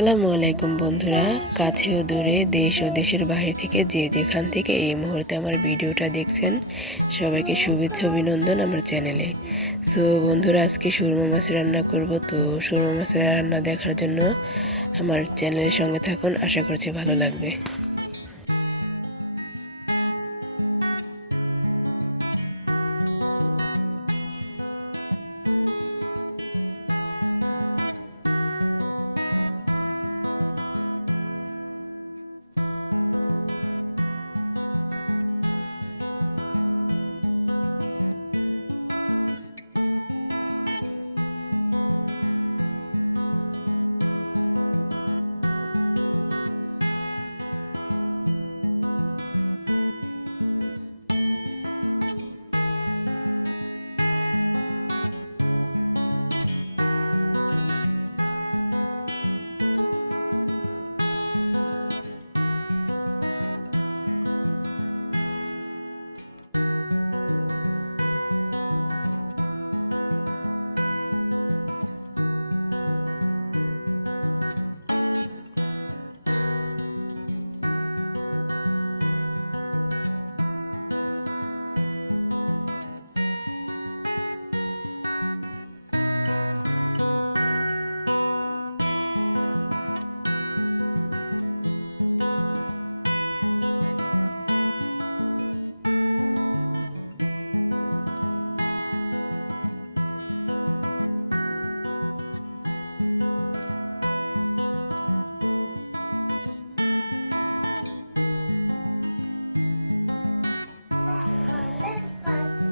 আসসালামু আলাইকুম বন্ধুরা, কাছে ও দূরে, দেশ ও দেশের বাইরে থেকে যে যেখান থেকে এই মুহূর্তে আমার ভিডিওটা দেখছেন সবাইকে শুভেচ্ছা অভিনন্দন আমার চ্যানেলে। সো বন্ধুরা, আজকে সুরমা মাছ রান্না করব। তো সুরমা মাছের রান্না দেখার জন্য আমার চ্যানেলের সঙ্গে থাকুন, আশা করছি ভালো লাগবে।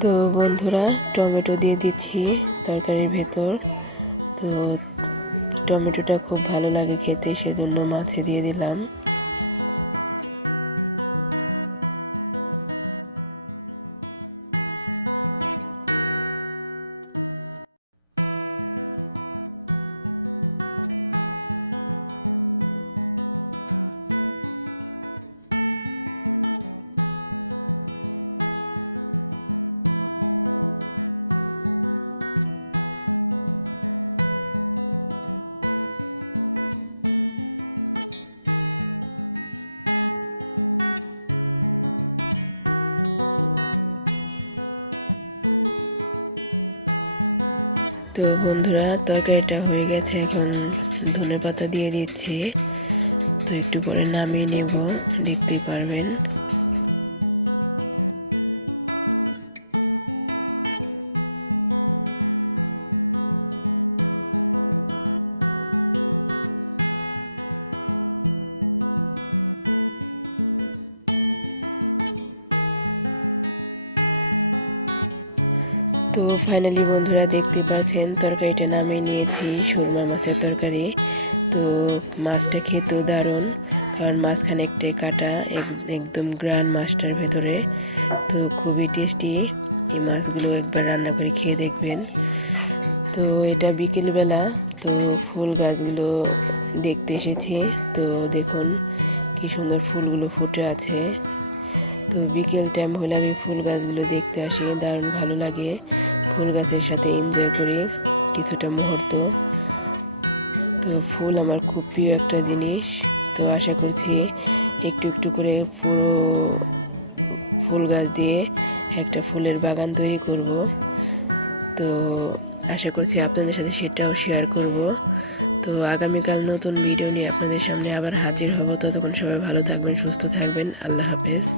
তো বন্ধুরা, টমেটো দিয়ে দিচ্ছি তরকারির ভেতর। তো টমেটোটা খুব ভালো লাগে খেতে, সেজন্য মাছে দিয়ে দিলাম। তো বন্ধুরা, তরকারিটা হয়ে গেছে, এখন ধনেপাতা দিয়ে দিচ্ছি। তো একটু পরে নামিয়ে নিব, দেখতেই পারবেন। তো ফাইনালি বন্ধুরা, দেখতে পাচ্ছেন তরকারিটা নামিয়ে নিয়েছি, সুরমা মাছের তরকারি। তো মাছটা খেতেও দারুণ, কারণ মাঝখানে একটাই কাটা, একদম গ্রান মাছটার ভেতরে। তো খুবই টেস্টি। এই মাছগুলো একবার রান্না করে খেয়ে দেখবেন। তো এটা বিকেলবেলা, তো ফুল গাছগুলো দেখতে এসেছি। তো দেখুন কি সুন্দর ফুলগুলো ফুটে আছে। তো বিকেল টাইম হলে আমি ফুল গাছগুলো দেখতে আসি, দারুণ ভালো লাগে। ফুল গাছের সাথে এনজয় করি কিছুটা মুহূর্ত। তো ফুল আমার খুব প্রিয় একটা জিনিস। তো আশা করছি একটু একটু করে পুরো ফুল গাছ দিয়ে একটা ফুলের বাগান তৈরি করব। তো আশা করছি আপনাদের সাথে সেটাও শেয়ার করব। তো আগামীকাল নতুন ভিডিও নিয়ে আপনাদের সামনে আবার হাজির হব। ততক্ষণ সবাই ভালো থাকবেন, সুস্থ থাকবেন। আল্লাহ হাফেজ।